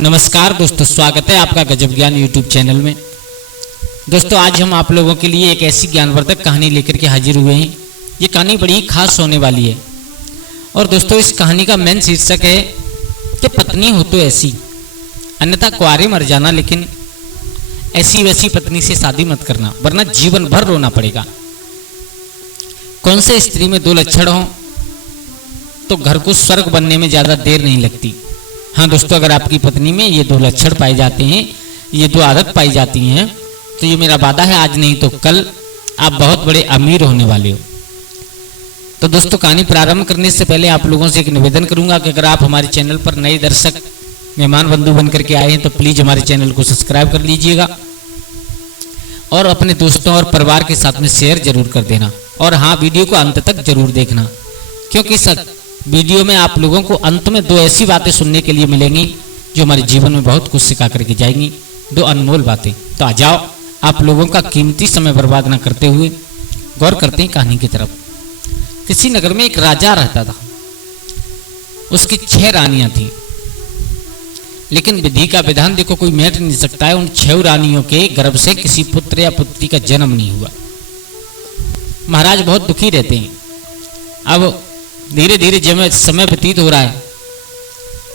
नमस्कार दोस्तों, स्वागत है आपका गजब ज्ञान यूट्यूब चैनल में। दोस्तों, आज हम आप लोगों के लिए एक ऐसी ज्ञानवर्धक कहानी लेकर के हाजिर हुए हैं। ये कहानी बड़ी ही खास होने वाली है। और दोस्तों, इस कहानी का मेन शीर्षक है कि पत्नी हो तो ऐसी, अन्यथा कुंवारे मर जाना, लेकिन ऐसी वैसी पत्नी से शादी मत करना, वरना जीवन भर रोना पड़ेगा। कौन से स्त्री में दो लक्षण हो तो घर को स्वर्ग बनने में ज्यादा देर नहीं लगती। हाँ दोस्तों, अगर आपकी पत्नी में ये दो लक्षण पाए जाते हैं, ये दो आदत पाई जाती हैं, तो ये मेरा वादा है, आज नहीं तो कल आप बहुत बड़े अमीर होने वाले हो। तो दोस्तों, कहानी प्रारंभ करने से पहले आप लोगों से एक निवेदन करूंगा कि अगर आप हमारे चैनल पर नए दर्शक मेहमान बंधु बन करके आए हैं तो प्लीज हमारे चैनल को सब्सक्राइब कर लीजिएगा और अपने दोस्तों और परिवार के साथ में शेयर जरूर कर देना। और हाँ, वीडियो को अंत तक जरूर देखना, क्योंकि वीडियो में आप लोगों को अंत में दो ऐसी बातें सुनने के लिए मिलेंगी जो हमारे जीवन में बहुत कुछ सिखा करके जाएंगी, दो अनमोल बातें। तो आ जाओ, आप लोगों का कीमती समय बर्बाद न करते हुए गौर करते हैं कहानी की तरफ। किसी नगर में एक राजा रहता था। उसकी 6 रानियां थीं, लेकिन विधि का विधान देखो, कोई मेट नहीं सकता है। उन 6 रानियों के गर्भ से किसी पुत्र या पुत्री का जन्म नहीं हुआ। महाराज बहुत दुखी रहते हैं। अब धीरे धीरे जब समय व्यतीत हो रहा है,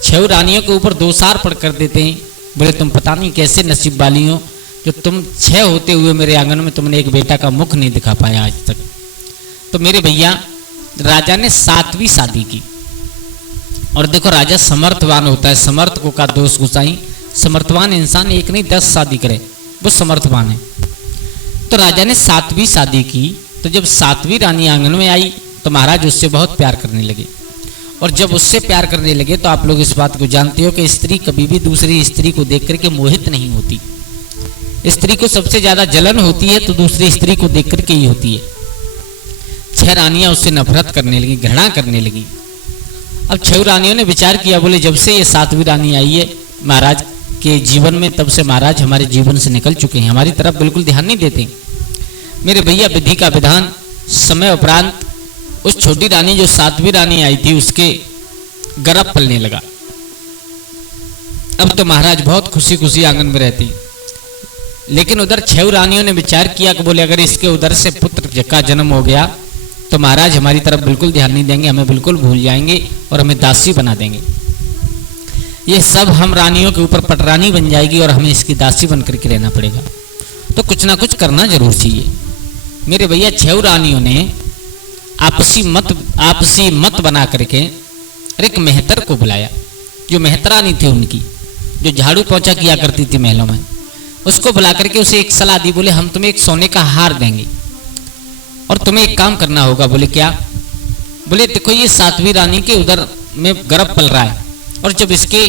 6 रानियों के ऊपर दोषार पड़ कर देते हैं। बोले, तुम पता नहीं कैसे नसीब वाली हो, जो तुम 6 होते हुए मेरे आंगन में तुमने एक बेटा का मुख नहीं दिखा पाया आज तक। तो मेरे भैया, राजा ने 7वीं शादी की। और देखो, राजा समर्थवान होता है, समर्थकों का दोष गुसाई। समर्थवान इंसान एक नहीं 10 शादी करे, वो समर्थवान है। तो राजा ने 7वीं शादी की। तो जब 7वीं रानी आंगन में आई तो महाराज उससे बहुत प्यार करने लगे। और जब उससे प्यार करने लगे तो आप लोग इस बात को जानते हो कि स्त्री कभी भी दूसरी स्त्री को देख करके मोहित नहीं होती। स्त्री को सबसे ज्यादा जलन होती है तो दूसरी स्त्री को देख करके ही होती है। 6 रानियां उससे नफरत करने लगी, घृणा करने लगी। अब 6 रानियों ने विचार किया, बोले जब से ये 7वीं रानी आई है महाराज के जीवन में, तब से महाराज हमारे जीवन से निकल चुके हैं, हमारी तरफ बिल्कुल ध्यान नहीं देते। मेरे भैया, विधि का विधान समय उपरांत उस छोटी रानी जो 7वीं रानी आई थी उसके गर्भ पलने लगा। अब तो महाराज बहुत खुशी खुशी आंगन में रहती, लेकिन उधर 6 रानियों ने विचार किया कि बोले अगर इसके उधर से पुत्र का जन्म हो गया तो महाराज हमारी तरफ बिल्कुल ध्यान नहीं देंगे, हमें बिल्कुल भूल जाएंगे और हमें दासी बना देंगे। ये सब हम रानियों के ऊपर पटरानी बन जाएगी और हमें इसकी दासी बन करके रहना पड़ेगा। तो कुछ ना कुछ करना जरूर चाहिए। मेरे भैया, 6 रानियों ने आपसी मत बना करके एक मेहतर को बुलाया, जो मेहतरानी थी उनकी, जो झाड़ू पोंछा किया करती थी महलों में। उसको बुला करके उसे एक सलाह दी। बोले, हम तुम्हें एक सोने का हार देंगे और तुम्हें एक काम करना होगा। बोले, क्या? बोले, देखो ये 7वीं रानी के उधर में गर्भ पल रहा है और जब इसके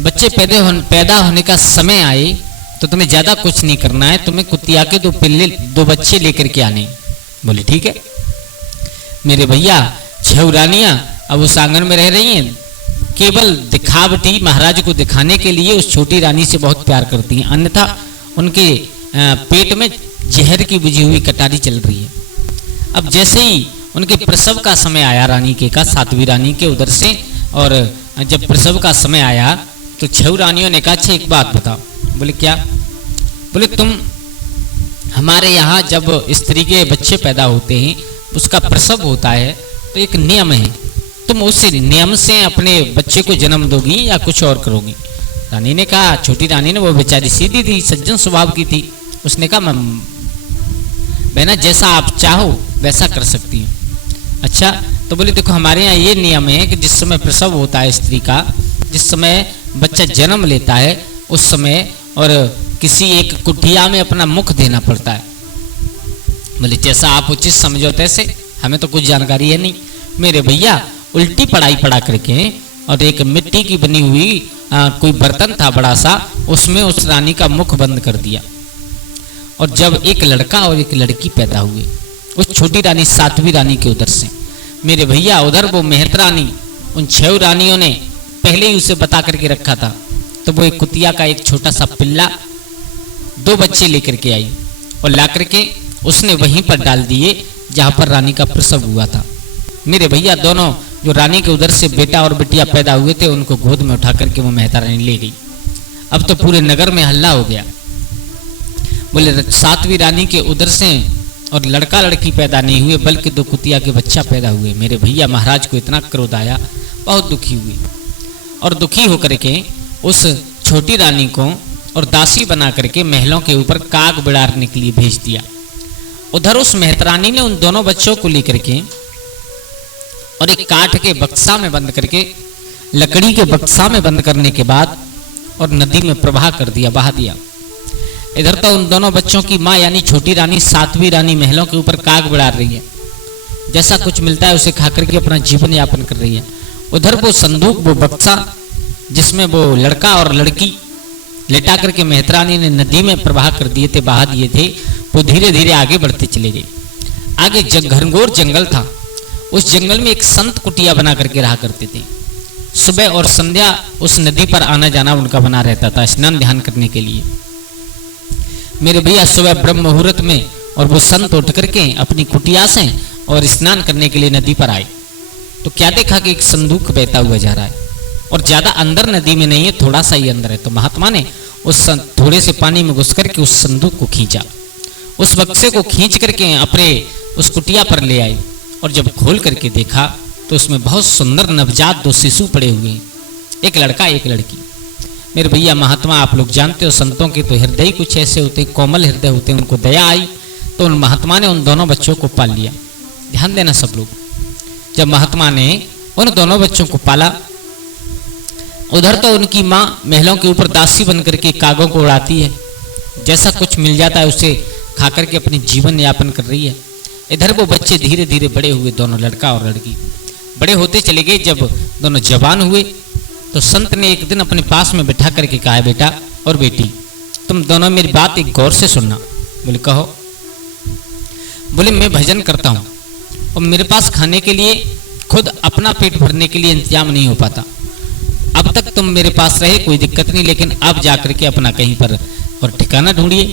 बच्चे पैदा होने का समय आए तो तुम्हें ज्यादा कुछ नहीं करना है, तुम्हें कुतिया के 2 बच्चे लेकर के आने। बोले, ठीक है। मेरे भैया, 6 रानियां अब उस आंगन में रह रही हैं, केवल दिखावटी महाराज को दिखाने के लिए उस छोटी रानी से बहुत प्यार करती हैं, अन्यथा उनके पेट में जहर की बुझी हुई कटारी चल रही है। अब जैसे ही उनके प्रसव का समय आया रानी के का 7वीं रानी के उधर से, और जब प्रसव का समय आया तो 6 रानियों ने कहा, अच्छा एक बात बताओ। बोले, क्या? बोले, तुम हमारे यहाँ जब स्त्री के बच्चे पैदा होते हैं, उसका प्रसव होता है, तो एक नियम है, तुम उस नियम से अपने बच्चे को जन्म दोगी या कुछ और करोगी? रानी ने कहा, छोटी रानी ने, वो बेचारी सीधी थी, सज्जन स्वभाव की थी, उसने कहा, बहना जैसा आप चाहो वैसा कर सकती हूँ। अच्छा, तो बोले, देखो हमारे यहाँ ये नियम है कि जिस समय प्रसव होता है स्त्री का, जिस समय बच्चा जन्म लेता है, उस समय और किसी एक कुटिया में अपना मुख देना पड़ता है। बोले, जैसा आप उचित समझो तैसे, हमें तो कुछ जानकारी है नहीं। मेरे भैया, उल्टी पढ़ाई पढ़ा करके और एक मिट्टी की बनी हुई कोई बर्तन था बड़ा सा, उसमें उस रानी का मुख बंद कर दिया। और जब एक लड़का और एक लड़की पैदा हुए उस छोटी रानी 7वीं रानी के उधर से, मेरे भैया उधर वो मेहतरानी उन 6 रानियों ने पहले ही उसे बता करके रखा था। तो वो एक कुतिया का एक छोटा सा पिल्ला 2 बच्चे लेकर के आई और ला करके उसने वहीं पर डाल दिए जहां पर रानी का प्रसव हुआ था। मेरे भैया, दोनों जो रानी के उदर से बेटा और बिटिया पैदा हुए थे उनको गोद में उठा करके वो मेहता रानी ले गई। अब तो पूरे नगर में हल्ला हो गया। बोले 7वीं रानी के उदर से और लड़का लड़की पैदा नहीं हुए बल्कि 2 कुतिया के बच्चा पैदा हुए। मेरे भैया महाराज को इतना क्रोध आया, बहुत दुखी हुई और दुखी होकर के उस छोटी रानी को और दासी बना करके महलों के ऊपर काग बिड़ारने के लिए भेज दिया। उधर उस मेहतरानी ने उन दोनों बच्चों को लेकर के और एक काठ के बक्सा में बंद करके, लकड़ी के बक्सा में बंद करने के बाद और नदी में प्रवाह कर दिया, बहा दिया। इधर तो उन दोनों बच्चों की माँ यानी छोटी रानी 7वीं रानी महलों के ऊपर काग बिड़ार रही है, जैसा कुछ मिलता है उसे खा करके अपना जीवन यापन कर रही है। उधर वो संदूक, वो बक्सा जिसमें वो लड़का और लड़की लेटा करके मेहतरानी ने नदी में प्रवाह कर दिए थे, बहा दिए थे, वो धीरे धीरे आगे बढ़ते चले गए। आगे घनघोर जंगल था। उस जंगल में एक संत कुटिया बना करके रहा करते थे। सुबह और संध्या उस नदी पर आना जाना उनका बना रहता था स्नान ध्यान करने के लिए। मेरे भैया सुबह ब्रह्म मुहूर्त में और वो संत उठ करके अपनी कुटिया से और स्नान करने के लिए नदी पर आए तो क्या देखा कि एक संदूक बहता हुआ जा रहा है और ज्यादा अंदर नदी में नहीं है, थोड़ा सा ही अंदर है। तो महात्मा ने उस थोड़े से पानी में घुस करके उस संदूक को खींचा, उस बक्से को खींच करके अपने उस कुटिया पर ले आए और जब खोल करके देखा तो उसमें बहुत सुंदर नवजात 2 शिशु पड़े हुए, एक लड़का एक लड़की। मेरे भैया महात्मा, आप लोग जानते हो संतों के तो हृदय कुछ ऐसे होते, कोमल हृदय होते, उनको दया आई तो उन महात्मा ने उन दोनों बच्चों को पाल लिया। ध्यान देना सब लोग, जब महात्मा ने उन दोनों बच्चों को पाला, उधर तो उनकी माँ महलों के ऊपर दासी बन करके कागों को उड़ाती है, जैसा कुछ मिल जाता है उसे खा करके अपनी जीवन यापन कर रही है। इधर वो बच्चे धीरे धीरे बड़े हुए, दोनों लड़का और लड़की बड़े होते चले गए। जब दोनों जवान हुए तो संत ने एक दिन अपने पास में बैठा करके कहा, बेटा और बेटी तुम दोनों मेरी बात एक गौर से सुनना। बोले कहो। बोले मैं भजन करता हूँ और मेरे पास खाने के लिए खुद अपना पेट भरने के लिए इंतजाम नहीं हो पाता। अब तक तुम मेरे पास रहे कोई दिक्कत नहीं, लेकिन अब जाकर के अपना कहीं पर और ठिकाना ढूंढिए,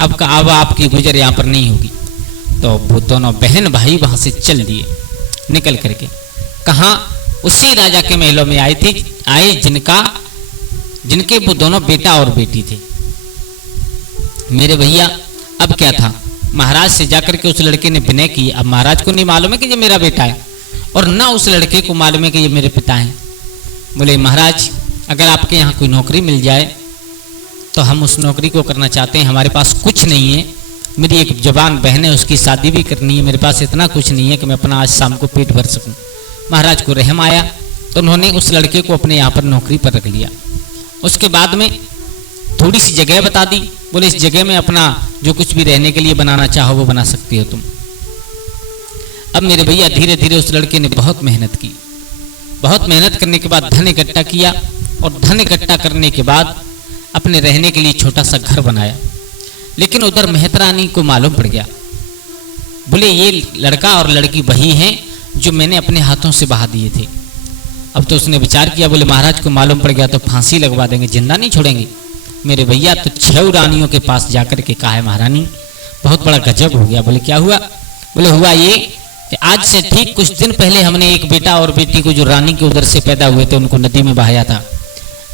अब आपकी गुजर यहाँ पर नहीं होगी। तो वो दोनों बहन भाई वहां से चल दिए निकल करके। कहाँ? उसी राजा के महलों में आए जिनके वो दोनों बेटा और बेटी थे। मेरे भैया अब क्या था, महाराज से जाकर के उस लड़के ने विनय की। अब महाराज को नहीं मालूम है कि ये मेरा बेटा है और ना उस लड़के को मालूम है कि ये मेरे पिता हैं। बोले महाराज अगर आपके यहाँ कोई नौकरी मिल जाए तो हम उस नौकरी को करना चाहते हैं। हमारे पास कुछ नहीं है, मेरी एक जवान बहन है उसकी शादी भी करनी है, मेरे पास इतना कुछ नहीं है कि मैं अपना आज शाम को पेट भर सकूं। महाराज को रहम आया तो उन्होंने उस लड़के को अपने यहाँ पर नौकरी पर रख लिया। उसके बाद में थोड़ी सी जगह बता दी, बोले इस जगह में अपना जो कुछ भी रहने के लिए बनाना चाहो वो बना सकती हो तुम। अब मेरे भैया धीरे धीरे उस लड़के ने बहुत मेहनत की। बहुत मेहनत करने के बाद धन इकट्ठा किया और धन इकट्ठा करने के बाद अपने रहने के लिए छोटा सा घर बनाया। लेकिन उधर मेहतरानी को मालूम पड़ गया। बोले ये लड़का और लड़की वही हैं जो मैंने अपने हाथों से बहा दिए थे। अब तो उसने विचार किया, बोले महाराज को मालूम पड़ गया तो फांसी लगवा देंगे, जिंदा नहीं छोड़ेंगे। मेरे भैया तो 6 रानियों के पास जाकर के कहा है महारानी बहुत बड़ा गजब हो गया। बोले क्या हुआ? बोले हुआ ये कि आज से ठीक कुछ दिन पहले हमने एक बेटा और बेटी को जो रानी के उधर से पैदा हुए थे उनको नदी में बहाया था।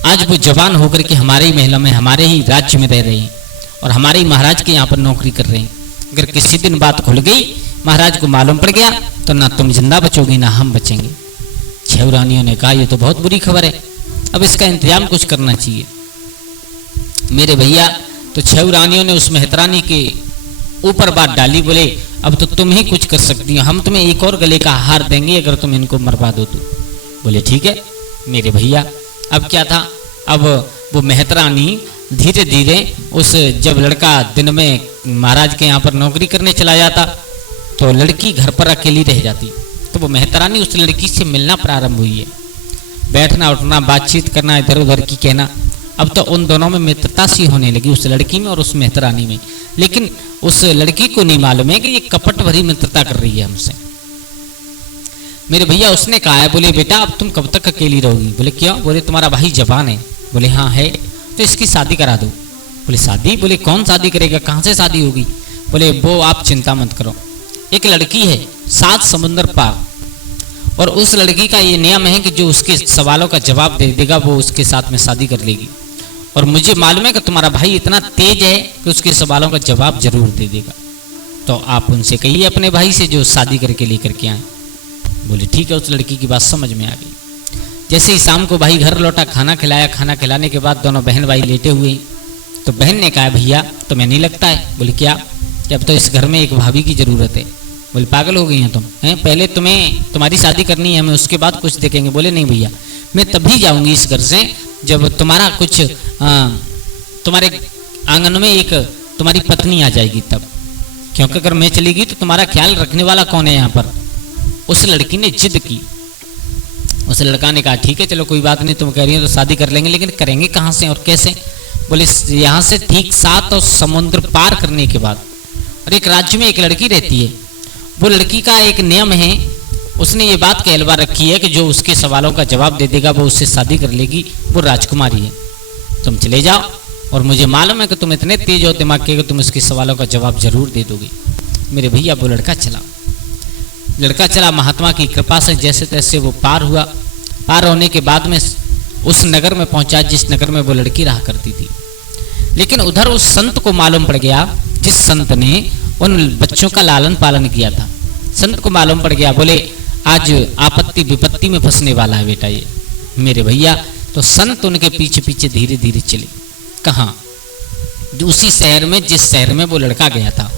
आज वो जवान होकर के हमारे ही महलों में हमारे ही राज्य में रह रहे हैं और हमारे ही महाराज के यहाँ पर नौकरी कर रहे हैं। अगर किसी दिन बात खुल गई, महाराज को मालूम पड़ गया तो ना तुम जिंदा बचोगी ना हम बचेंगे। 6 रानियों ने कहा ये तो बहुत बुरी खबर है, अब इसका इंतजाम कुछ करना चाहिए। मेरे भैया तो 6 रानियों ने उस मेहतरानी के ऊपर बात डाली। बोले अब तो तुम ही कुछ कर सकती हो, हम तुम्हें एक और गले का हार देंगे अगर तुम इनको मरवा दो तो। बोले ठीक है। मेरे भैया अब क्या था, अब वो मेहतरानी धीरे धीरे उस जब लड़का दिन में महाराज के यहाँ पर नौकरी करने चला जाता तो लड़की घर पर अकेली रह जाती। तो वो मेहतरानी उस लड़की से मिलना प्रारंभ हुई है, बैठना उठना बातचीत करना इधर उधर की कहना। अब तो उन दोनों में मित्रता सी होने लगी, उस लड़की में और उस मेहतरानी में। लेकिन उस लड़की को नहीं मालूम है कि ये कपट भरी मित्रता कर रही है हमसे। मेरे भैया उसने कहा है, बोले बेटा अब तुम कब तक अकेली रहोगी? बोले क्यों? बोले तुम्हारा भाई जवान है। बोले हाँ है, तो इसकी शादी करा दो। बोले शादी? बोले कौन शादी करेगा, कहाँ से शादी होगी? बोले वो आप चिंता मत करो, एक लड़की है 7 समुंदर पार, और उस लड़की का ये नियम है कि जो उसके सवालों का जवाब दे देगा वो उसके साथ में शादी कर लेगी। और मुझे मालूम है कि तुम्हारा भाई इतना तेज है कि उसके सवालों का जवाब जरूर दे देगा, तो आप उनसे कहिए अपने भाई से जो शादी करके लेकर के आए। बोले ठीक है। उस लड़की की बात समझ में आ गई। जैसे ही शाम को भाई घर लौटा, खाना खिलाया, खाना खिलाने के बाद दोनों बहन भाई लेटे हुए, तो बहन ने कहा भैया तुम्हें नहीं लगता है? बोले क्या? कि अब तो इस घर में एक भाभी की जरूरत है। बोले पागल हो गई हैं तुम हैं? पहले तुम्हारी शादी करनी है, हमें उसके बाद कुछ देखेंगे। बोले नहीं भैया, मैं तभी जाऊंगी इस घर से जब तुम्हारा कुछ तुम्हारे आंगन में एक तुम्हारी पत्नी आ जाएगी तब, क्योंकि अगर मैं चली गई तो तुम्हारा ख्याल रखने वाला कौन है यहाँ पर? उस लड़की ने जिद की। उस लड़का ने कहा ठीक है चलो कोई बात नहीं, तुम कह रही हो तो शादी कर लेंगे, लेकिन करेंगे कहाँ से और कैसे? बोले यहाँ से ठीक 7 और समुद्र पार करने के बाद, और एक राज्य में एक लड़की रहती है, वो लड़की का एक नियम है, उसने ये बात कहलवा रखी है कि जो उसके सवालों का जवाब दे देगा वो उससे शादी कर लेगी, वो राजकुमारी है। तुम चले जाओ, और मुझे मालूम है कि तुम इतने तेज हो दिमाग के कि तुम उसके सवालों का जवाब जरूर दे दोगे। मेरे भैया वो लड़का चला महात्मा की कृपा से जैसे तैसे वो पार हुआ। पार होने के बाद में उस नगर में पहुंचा जिस नगर में वो लड़की रहा करती थी। लेकिन उधर उस संत को मालूम पड़ गया, जिस संत ने उन बच्चों का लालन पालन किया था, संत को मालूम पड़ गया। बोले आज आपत्ति विपत्ति में फंसने वाला है बेटा ये मेरे भैया। तो संत उनके पीछे पीछे धीरे धीरे चले। कहाँ? उसी शहर में जिस शहर में वो लड़का गया था।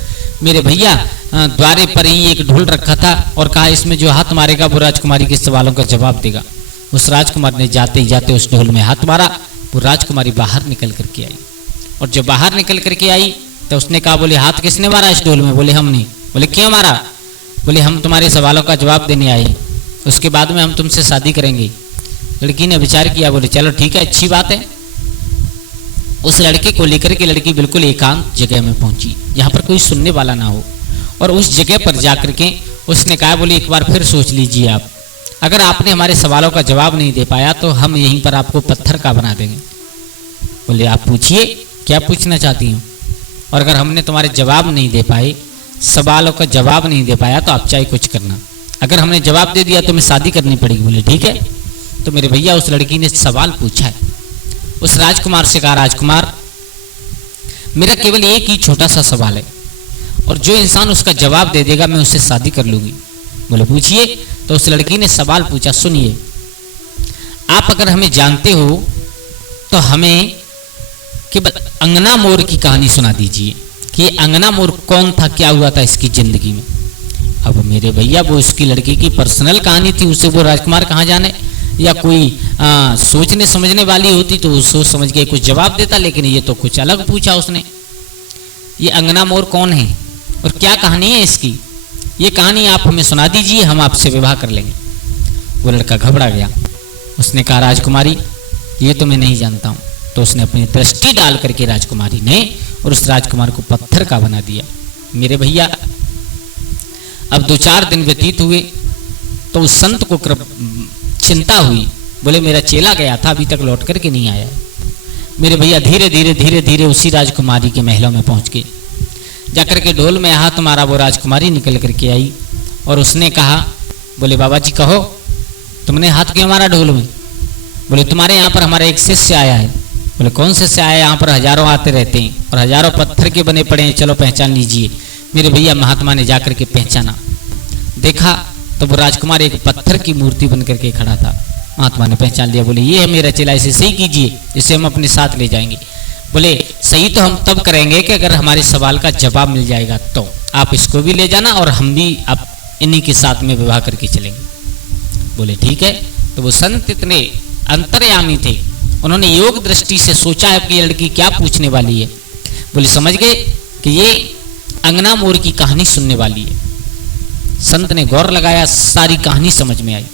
मेरे भैया द्वारे पर ही एक ढोल रखा था और कहा इसमें जो हाथ मारेगा वो राजकुमारी के सवालों का जवाब देगा। उस राजकुमार ने जाते ही जाते उस ढोल में हाथ मारा, वो राजकुमारी बाहर निकल करके आई। और जब बाहर निकल करके आई तो उसने कहा बोले हाथ किसने मारा इस ढोल में? बोले हम नहीं। बोले क्यों मारा? बोले हम तुम्हारे सवालों का जवाब देने आए, उसके बाद में हम तुमसे शादी करेंगे। लड़की ने विचार किया, बोले चलो ठीक है अच्छी बात है। उस लड़के को लेकर के लड़की बिल्कुल एकांत जगह में पहुंची जहां पर कोई सुनने वाला ना हो, और उस जगह पर जाकर के उसने कहा बोले एक बार फिर सोच लीजिए आप, अगर आपने हमारे सवालों का जवाब नहीं दे पाया तो हम यहीं पर आपको पत्थर का बना देंगे। बोले आप पूछिए क्या पूछना चाहती हूँ, और अगर हमने तुम्हारे जवाब नहीं दे पाए, सवालों का जवाब नहीं दे पाया तो आप चाहे कुछ करना, अगर हमने जवाब दे दिया तो हमें शादी करनी पड़ेगी। बोले ठीक है। तो मेरे भैया उस लड़की ने सवाल पूछा है, उस राजकुमार से कहा राजकुमार मेरा केवल एक ही छोटा सा सवाल है, और जो इंसान उसका जवाब दे देगा मैं उससे शादी कर लूंगी। बोले पूछिए। तो उस लड़की ने सवाल पूछा, सुनिए आप अगर हमें जानते हो तो हमें केवल अंगना मोर की कहानी सुना दीजिए कि ये अंगना मोर कौन था, क्या हुआ था इसकी जिंदगी में। अब मेरे भैया वो उसकी लड़की की पर्सनल कहानी थी, उसे वो राजकुमार कहाँ जाने, या कोई सोचने समझने वाली होती तो सोच समझ के कुछ जवाब देता, लेकिन ये तो कुछ अलग पूछा उसने। ये अंगना मोर कौन है और क्या कहानी है इसकी, ये कहानी आप हमें सुना दीजिए, हम आपसे विवाह कर लेंगे। वो लड़का घबरा गया, उसने कहा राजकुमारी ये तो मैं नहीं जानता हूँ। तो उसने अपनी दृष्टि डाल करके राजकुमारी ने और उस राजकुमार को पत्थर का बना दिया। मेरे भैया अब 2-4 दिन व्यतीत हुए तो उस संत को चिंता हुई, बोले मेरा चेला गया था अभी तक लौट करके नहीं आया। मेरे भैया धीरे धीरे उसी राजकुमारी के महलों में पहुंच गए। जाकर के ढोल में हाथ मारा, वो राजकुमारी निकल करके आई और उसने कहा बोले बाबा जी कहो तुमने हाथ क्यों मारा ढोल में? बोले तुम्हारे यहाँ पर हमारा एक शिष्य आया है। बोले कौन शिष्य आया? यहाँ पर हजारों आते रहते हैं और हजारों पत्थर के बने पड़े हैं, चलो पहचान लीजिए। मेरे भैया महात्मा ने जाकर के पहचाना, देखा तो वो राजकुमार एक पत्थर की मूर्ति बन करके खड़ा था। महात्मा ने पहचान लिया, बोले ये है मेरा चेला, इसे सही कीजिए, इसे हम अपने साथ ले जाएंगे। बोले सही तो हम तब करेंगे कि अगर हमारे सवाल का जवाब मिल जाएगा, तो आप इसको भी ले जाना और हम भी आप इन्हीं के साथ में विवाह करके चलेंगे। बोले ठीक है। तो वो संत इतने अंतर्यामी थे, उन्होंने योग दृष्टि से सोचा है कि ये लड़की क्या पूछने वाली है। बोले समझ गए कि ये अंगना मोर की कहानी सुनने वाली है। संत ने गौर लगाया, सारी कहानी समझ में आई।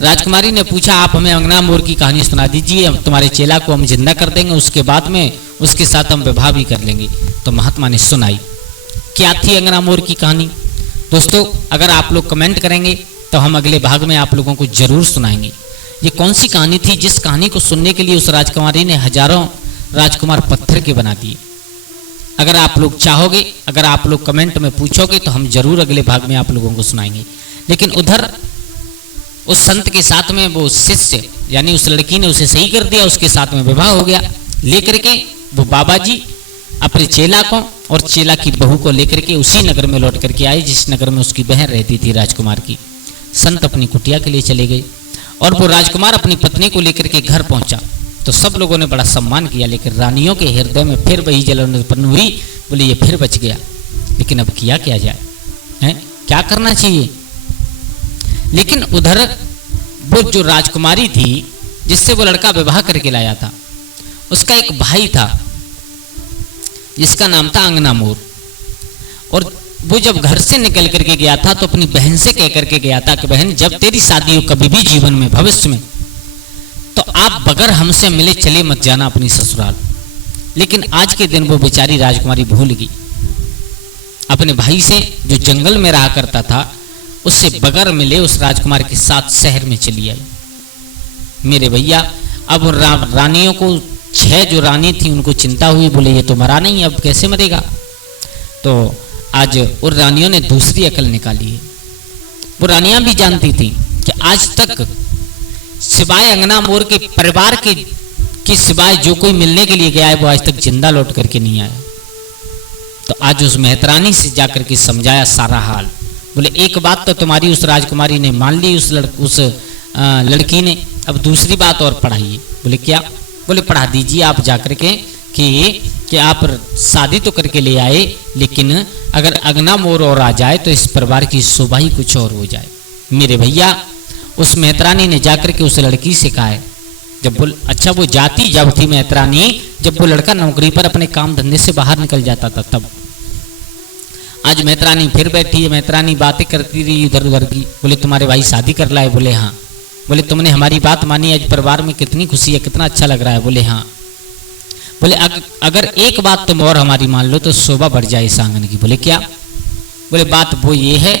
राजकुमारी ने पूछा आप हमें अंगना मोर की कहानी सुना दीजिए, हम तुम्हारे चेला को हम जिंदा कर देंगे, उसके बाद में उसके साथ हम विवाह भी कर लेंगे। तो महात्मा ने सुनाई। क्या थी अंगना मोर की कहानी? दोस्तों अगर आप लोग कमेंट करेंगे तो हम अगले भाग में आप लोगों को जरूर सुनाएंगे ये कौन सी कहानी थी, जिस कहानी को सुनने के लिए उस राजकुमारी ने हजारों राजकुमार पत्थर के बना दिए। अगर आप लोग चाहोगे, अगर आप लोग कमेंट में पूछोगे तो हम जरूर अगले भाग में आप लोगों को सुनाएंगे। लेकिन उधर उस संत के साथ में वो शिष्य यानी उस लड़की ने उसे सही कर दिया, उसके साथ में विवाह हो गया। लेकर के वो बाबा जी अपने चेला को और चेला की बहू को लेकर के उसी नगर में लौट करके आए जिस नगर में उसकी बहन रहती थी राजकुमार की। संत अपनी कुटिया के लिए चले गए और वो राजकुमार अपनी पत्नी को लेकर के घर पहुंचा तो सब लोगों ने बड़ा सम्मान किया, लेकिन रानियों के हृदय में फिर वही जलन उत्पन्न हुई। बोले ये फिर बच गया, लेकिन अब किया क्या जाए, हैं क्या करना चाहिए। लेकिन उधर वो जो राजकुमारी थी जिससे वो लड़का विवाह करके लाया था, उसका एक भाई था जिसका नाम था अंगना मोर। और वो जब घर से निकल करके गया था तो अपनी बहन से कह करके गया था कि बहन जब तेरी शादी हो कभी भी जीवन में भविष्य में तो आप बगैर हमसे मिले चले मत जाना अपनी ससुराल। लेकिन आज के दिन वो बेचारी राजकुमारी भूल गई, अपने भाई से जो जंगल में रहा करता था उससे बगैर मिले उस राजकुमार के साथ शहर में चली आई। मेरे भैया अब रानियों को 6 जो रानी थी उनको चिंता हुई, बोले ये तो मरा नहीं, अब कैसे मरेगा। तो आज उन रानियों ने दूसरी अकल निकाली है। वो रानियां भी जानती थी कि आज तक सिवाय अंगना मोर के परिवार के सिवाय जो कोई मिलने के लिए गया है वो आज तक जिंदा लौट करके नहीं आया। तो आज उस मेहतरानी से जाकर के समझाया सारा हाल। बोले एक बात तो तुम्हारी उस राजकुमारी ने मान ली, उस लड़की ने, अब दूसरी बात और पढ़ाइए। बोले क्या। बोले पढ़ा दीजिए आप जाकर के कि आप शादी तो करके ले आए लेकिन अगर अगना मोर और आ जाए तो इस परिवार की शोभा ही कुछ और हो जाए। मेरे भैया उस मेहतरानी ने जाकर के उस लड़की से कहा है, जब वो अच्छा वो जाती जब थी मेहतरानी, जब वो लड़का नौकरी पर अपने काम धंधे से बाहर निकल जाता था तब। आज मेहतरानी फिर बैठी है, मेहतरानी बातें करती रही इधर उधर की। बोले तुम्हारे भाई शादी कर लाए। बोले हाँ। बोले तुमने हमारी बात मानी, आज परिवार में कितनी खुशी है, कितना अच्छा लग रहा है। बोले हाँ। बोले अगर एक बात तुम और हमारी मान लो तो शोभा बढ़ जाए इस आंगन की। बोले क्या। बोले बात वो ये है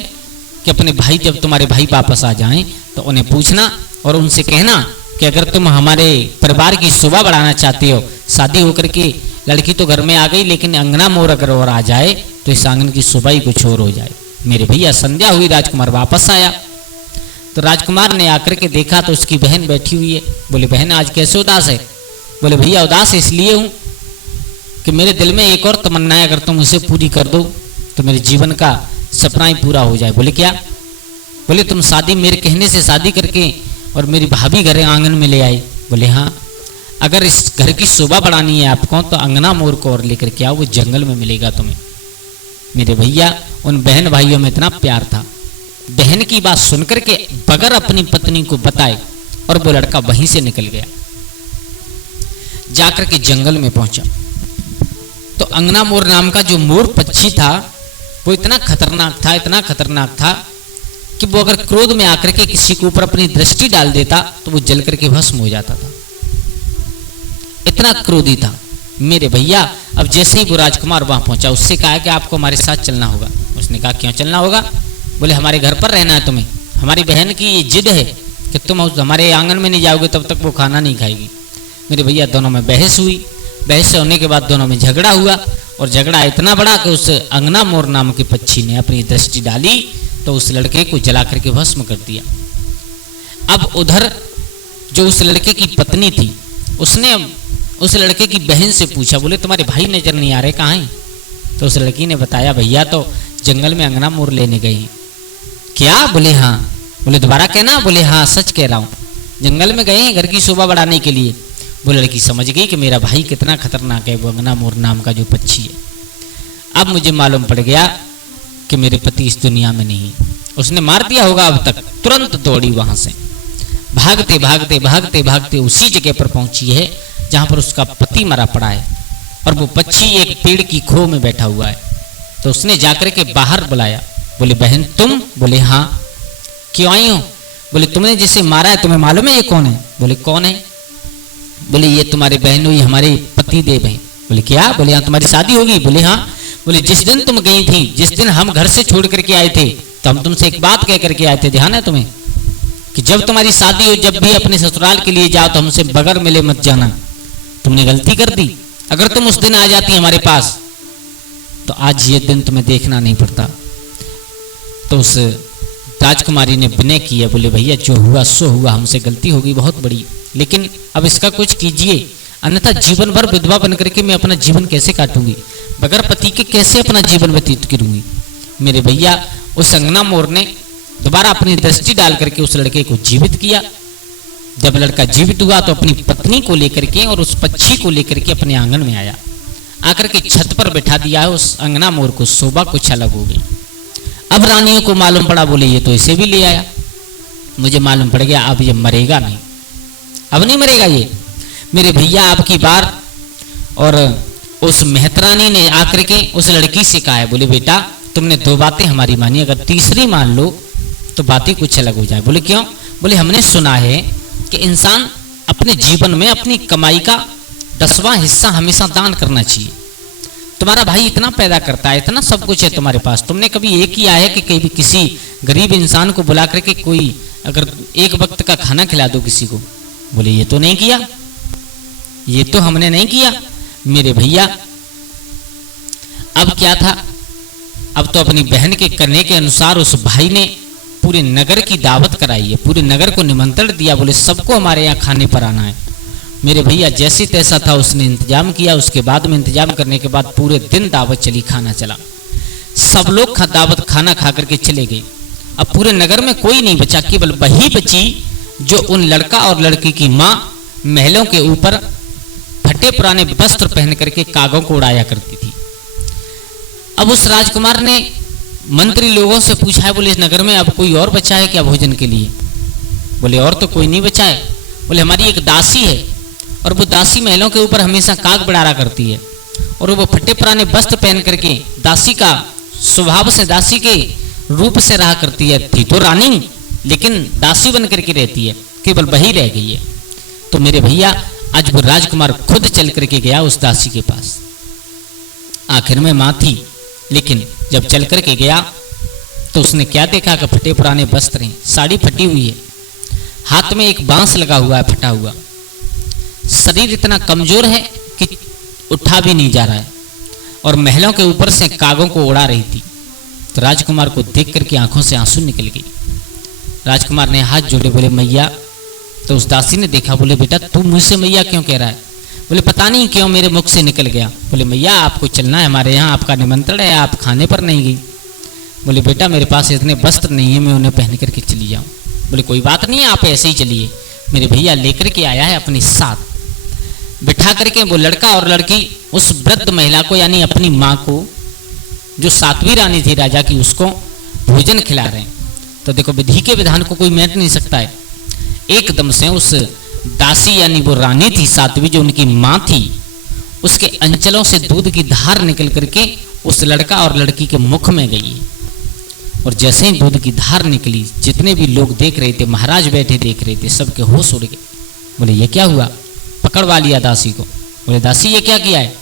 कि अपने भाई जब तुम्हारे भाई वापस आ जाएं तो उन्हें पूछना और उनसे कहना कि अगर तुम हमारे परिवार की शोभा बढ़ाना चाहते हो, शादी होकर के लड़की तो घर में आ गई लेकिन अंगना मोर अगर और आ जाए तो इस आंगन की शोभा ही कुछ और हो जाए। मेरे भैया संध्या हुई, राजकुमार वापस आया तो राजकुमार ने आकर के देखा तो उसकी बहन बैठी हुई है। बोले बहन आज कैसे उदास है। बोले भैया उदास इसलिए हूं कि मेरे दिल में एक और तमन्ना है, अगर तुम उसे पूरी कर दो तो मेरे जीवन का सपना ही पूरा हो जाए। बोले क्या। बोले तुम शादी मेरे कहने से शादी करके और मेरी भाभी घर आंगन में ले आई। बोले हाँ। अगर इस घर की शोभा बढ़ानी है आपको तो अंगना मोर को और लेकर के आओ, वो जंगल में मिलेगा तुम्हें। मेरे भैया उन बहन भाइयों में इतना प्यार था, बहन की बात सुनकर के बगैर अपनी पत्नी को बताए और वो लड़का वहीं से निकल गया, जाकर के जंगल में पहुंचा। तो अंगना मोर नाम का जो मोर पक्षी था वो इतना खतरनाक था कि वो अगर क्रोध में आकर के किसी के ऊपर अपनी दृष्टि डाल देता तो वो जल करके भस्म हो जाता था, इतना क्रोधी था। मेरे भैया अब जैसे ही वो राजकुमार वहां पहुंचा उससे कहा कि आपको हमारे साथ चलना होगा। उसने कहा क्यों चलना होगा। बोले हमारे घर पर रहना है तुम्हें, हमारी बहन की ये जिद है कि तुम हमारे आंगन में नहीं जाओगे तब तक वो खाना नहीं खाएगी। मेरे भैया दोनों में बहस हुई, बहस होने के बाद दोनों में झगड़ा हुआ और झगड़ा इतना बड़ा कि उस अंगना मोर नाम के पक्षी ने अपनी दृष्टि डाली तो उस लड़के को जला करके भस्म कर दिया। अब उधर जो उस लड़के की पत्नी थी उसने उस लड़के की बहन से पूछा, बोले तुम्हारे भाई नजर नहीं आ रहे, कहाँ हैं। तो उस लड़की ने बताया भैया तो जंगल में अंगना मोर लेने गई हैं। क्या। बोले हाँ। बोले दोबारा कहना। बोले हाँ सच कह रहा हूँ, जंगल में गए हैं घर की शोभा बढ़ाने के लिए। वो लड़की समझ गई कि मेरा भाई कितना खतरनाक है, वो अंगना मोर नाम का जो पक्षी है। अब मुझे मालूम पड़ गया कि मेरे पति इस दुनिया में नहीं, उसने मार दिया होगा। अब तक तुरंत दौड़ी वहां से, भागते भागते भागते भागते उसी जगह पर पहुंची है जहां पर उसका पति मरा पड़ा है और वो पक्षी एक पेड़ की खो में बैठा हुआ है। तो उसने जाकर के बाहर बुलाया। बोले बहन तुम। बोले हाँ। क्यों आई हो। बोले तुमने जिसे मारा है तुम्हें मालूम है ये कौन है। बोले कौन है। बोले ये तुम्हारे बहन हुई, हमारे पति देव हैं। बोले क्या। बोले हाँ तुम्हारी शादी होगी। बोले हाँ। बोले जिस दिन तुम गई थी, जिस दिन हम घर से छोड़ करके आए थे तो हम तुमसे एक बात कह करके आए थे, ध्यान है तुम्हें, कि जब तुम्हारी शादी हो जब भी अपने ससुराल के लिए जाओ तो हमसे बगैर मिले मत जाना। तुमने गलती कर दी, अगर तुम उस दिन आ जाती हमारे पास तो आज ये दिन तुम्हें देखना नहीं पड़ता। तो उस राजकुमारी ने विनय किया, बोले भैया जो हुआ सो हुआ, हमसे गलती होगी बहुत बड़ी, लेकिन अब इसका कुछ कीजिए, अन्यथा जीवन भर विधवा बनकर के मैं अपना जीवन कैसे काटूंगी, बगैर पति के कैसे अपना जीवन व्यतीत करूंगी। मेरे भैया उस अंगना मोर ने दोबारा अपनी दृष्टि डाल करके उस लड़के को जीवित किया। जब लड़का जीवित हुआ तो अपनी पत्नी को लेकर के और उस पक्षी को लेकर के अपने आंगन में आया, आकर के छत पर बैठा दिया है उस अंगना मोर को। शोभा कुछ अलग हो गई। अब रानियों को मालूम पड़ा, बोले ये तो इसे भी ले आया, मुझे मालूम पड़ गया अब ये मरेगा नहीं, अब नहीं मरेगा ये। मेरे भैया आपकी बार और उस मेहतरानी ने आकर के उस लड़की से कहा है, बोले बेटा तुमने 2 बातें हमारी मानी, अगर तीसरी मान लो तो बातें कुछ अलग हो जाए। बोले क्यों? बोले हमने सुना है कि इंसान अपने जीवन में अपनी कमाई का 10वां हिस्सा हमेशा दान करना चाहिए। तुम्हारा भाई इतना पैदा करता है, इतना सब कुछ है तुम्हारे पास, तुमने कभी ये किया है कि कभी किसी गरीब इंसान को बुला करके कोई अगर एक वक्त का खाना खिला दो किसी को? बोले ये तो नहीं किया, ये तो हमने नहीं किया। मेरे भैया अब क्या था, अब तो अपनी बहन के करने के अनुसार उस भाई ने पूरे नगर की दावत कराई है, पूरे नगर को निमंत्रण दिया, बोले सबको हमारे यहाँ खाने पर आना है। मेरे भैया जैसी तैसा था उसने इंतजाम किया, उसके बाद में इंतजाम करने के बाद पूरे दिन दावत चली, खाना चला, सब लोग दावत खाना खा करके चले गए। अब पूरे नगर में कोई नहीं बचा, केवल वही बची जो उन लड़का और लड़की की माँ महलों के ऊपर फटे पुराने वस्त्र पहन करके कागों को उड़ाया करती थी। अब उस राजकुमार ने मंत्री लोगों से पूछा है, बोले इस नगर में अब कोई और बचा है क्या भोजन के लिए? बोले और तो कोई नहीं बचा है। बोले हमारी एक दासी है और वो दासी महलों के ऊपर हमेशा काग बढ़ाया करती है और वो फटे पुराने वस्त्र पहन करके दासी का स्वभाव से, दासी के रूप से रहा करती है। थी तो रानी लेकिन दासी बन करके रहती है, केवल वही रह गई है। तो मेरे भैया आज वो राजकुमार खुद चल करके गया उस दासी के पास। आखिर में माँ थी, लेकिन जब चल करके गया तो उसने क्या देखा कि फटे पुराने वस्त्र हैं, साड़ी फटी हुई है, हाथ में एक बांस लगा हुआ है फटा हुआ, शरीर इतना कमजोर है कि उठा भी नहीं जा रहा है और महलों के ऊपर से कागों को उड़ा रही थी। तो राजकुमार को देख करके आंखों से आंसू निकल गई। राजकुमार ने हाथ जोड़े, बोले मैया। तो उस दासी ने देखा, बोले बेटा तू मुझसे मैया क्यों कह रहा है? बोले पता नहीं क्यों मेरे मुख से निकल गया। बोले मैया आपको चलना है, हमारे यहाँ आपका निमंत्रण है, आप खाने पर नहीं गई। बोले बेटा मेरे पास इतने वस्त्र नहीं है, मैं उन्हें पहन करके चली जाऊँ। बोले कोई बात नहीं है, आप ऐसे ही चलिए। मेरे भैया लेकर के आया है अपने साथ, बिठा करके वो लड़का और लड़की उस वृद्ध महिला को यानी अपनी माँ को, जो 7वीं रानी थी राजा की, उसको भोजन खिला रहे हैं। तो देखो विधि के विधान को कोई मेट नहीं सकता है। एकदम से उस दासी यानी वो रानी थी 7वीं, जो उनकी माँ थी, उसके अंचलों से दूध की धार निकल करके उस लड़का और लड़की के मुख में गई और जैसे ही दूध की धार निकली, जितने भी लोग देख रहे थे, महाराज बैठे देख रहे थे, सबके होश उड़ गए। बोले ये क्या हुआ? पकड़वा लिया दासी को। बोले दासी ये क्या किया है?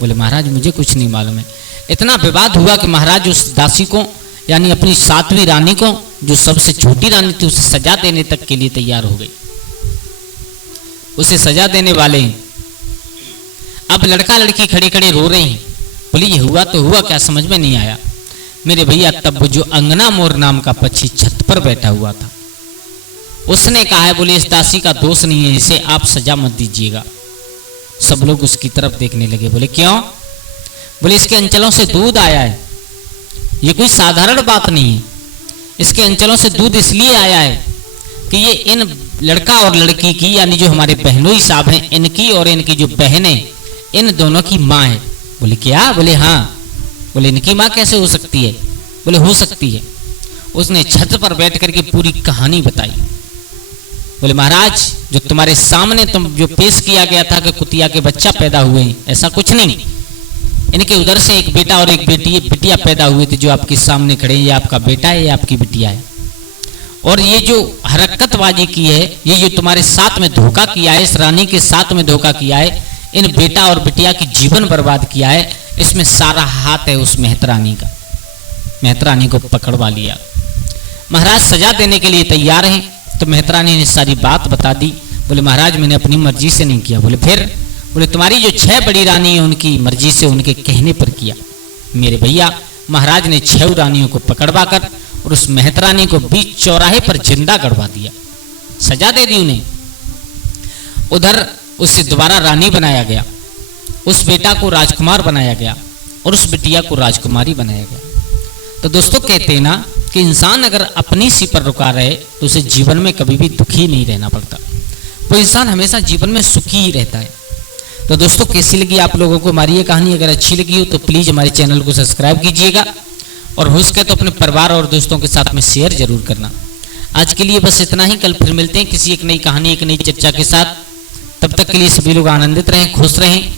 बोले महाराज मुझे कुछ नहीं मालूम है। इतना विवाद हुआ कि महाराज उस दासी को यानी अपनी 7वीं रानी को, जो सबसे छोटी रानी थी, उसे सजा देने तक के लिए तैयार हो गई। उसे सजा देने वाले अब लड़का लड़की खड़े खड़े रो रहे हैं। बोले ये हुआ तो हुआ क्या, समझ में नहीं आया। मेरे भैया तब वो जो अंगना मोर नाम का पक्षी छत पर बैठा हुआ था, उसने कहा है, बोले इस दासी का दोष नहीं है, इसे आप सजा मत दीजिएगा। सब लोग उसकी तरफ देखने लगे। बोले क्यों? बोले इसके अंचलों से दूध आया है, ये कोई साधारण बात नहीं है। इसके अंचलों से दूध इसलिए आया है कि ये इन लड़का और लड़की की यानी जो हमारे बहनोई साहब हैं, इनकी और इनकी जो बहन है, इन दोनों की माँ है। बोले क्या? बोले हाँ। बोले इनकी माँ कैसे हो सकती है? बोले हो सकती है। उसने छत पर बैठ करके पूरी कहानी बताई। बोले महाराज जो तुम्हारे सामने तुम जो पेश किया गया था कि कुतिया के बच्चा पैदा हुए, ऐसा कुछ नहीं। इनके उधर से एक बेटा और एक बिटिया पैदा हुए थे, जो आपके सामने खड़े हैं। ये आपका बेटा है, ये आपकी बिटिया है। और ये जो हरकतबाजी की है, ये जो तुम्हारे साथ में धोखा किया है, इस रानी के साथ में धोखा किया है, इन बेटा और बिटिया की जीवन बर्बाद किया है, इसमें सारा हाथ है उस मेहतरानी का। मेहतरानी को पकड़वा लिया। महाराज सजा देने के लिए तैयार हैं। तो मेहतरानी ने सारी बात बता दी। बोले महाराज मैंने अपनी मर्जी से नहीं किया। बोले फिर? बोले तुम्हारी जो 6 बड़ी रानी है उनकी मर्जी से, उनके कहने पर किया। मेरे भैया महाराज ने 6 रानियों को पकड़वा कर और उस मेहतरानी को बीच चौराहे पर जिंदा गड़वा दिया, सजा दे दी उन्हें। उधर उसे दोबारा रानी बनाया गया, उस बेटा को राजकुमार बनाया गया और उस बिटिया को राजकुमारी बनाया गया। तो दोस्तों कहते हैं ना कि इंसान अगर अपनी सी पर रुका रहे तो उसे जीवन में कभी भी दुखी नहीं रहना पड़ता, वो इंसान हमेशा जीवन में सुखी ही रहता है। तो दोस्तों कैसी लगी आप लोगों को हमारी ये कहानी? अगर अच्छी लगी हो तो प्लीज हमारे चैनल को सब्सक्राइब कीजिएगा और हो सके तो अपने परिवार और दोस्तों के साथ में शेयर जरूर करना। आज के लिए बस इतना ही, कल फिर मिलते हैं किसी एक नई कहानी, एक नई चर्चा के साथ। तब तक के लिए सभी लोग आनंदित रहें, खुश रहें।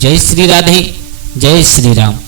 जय श्री राधे, जय श्री राम।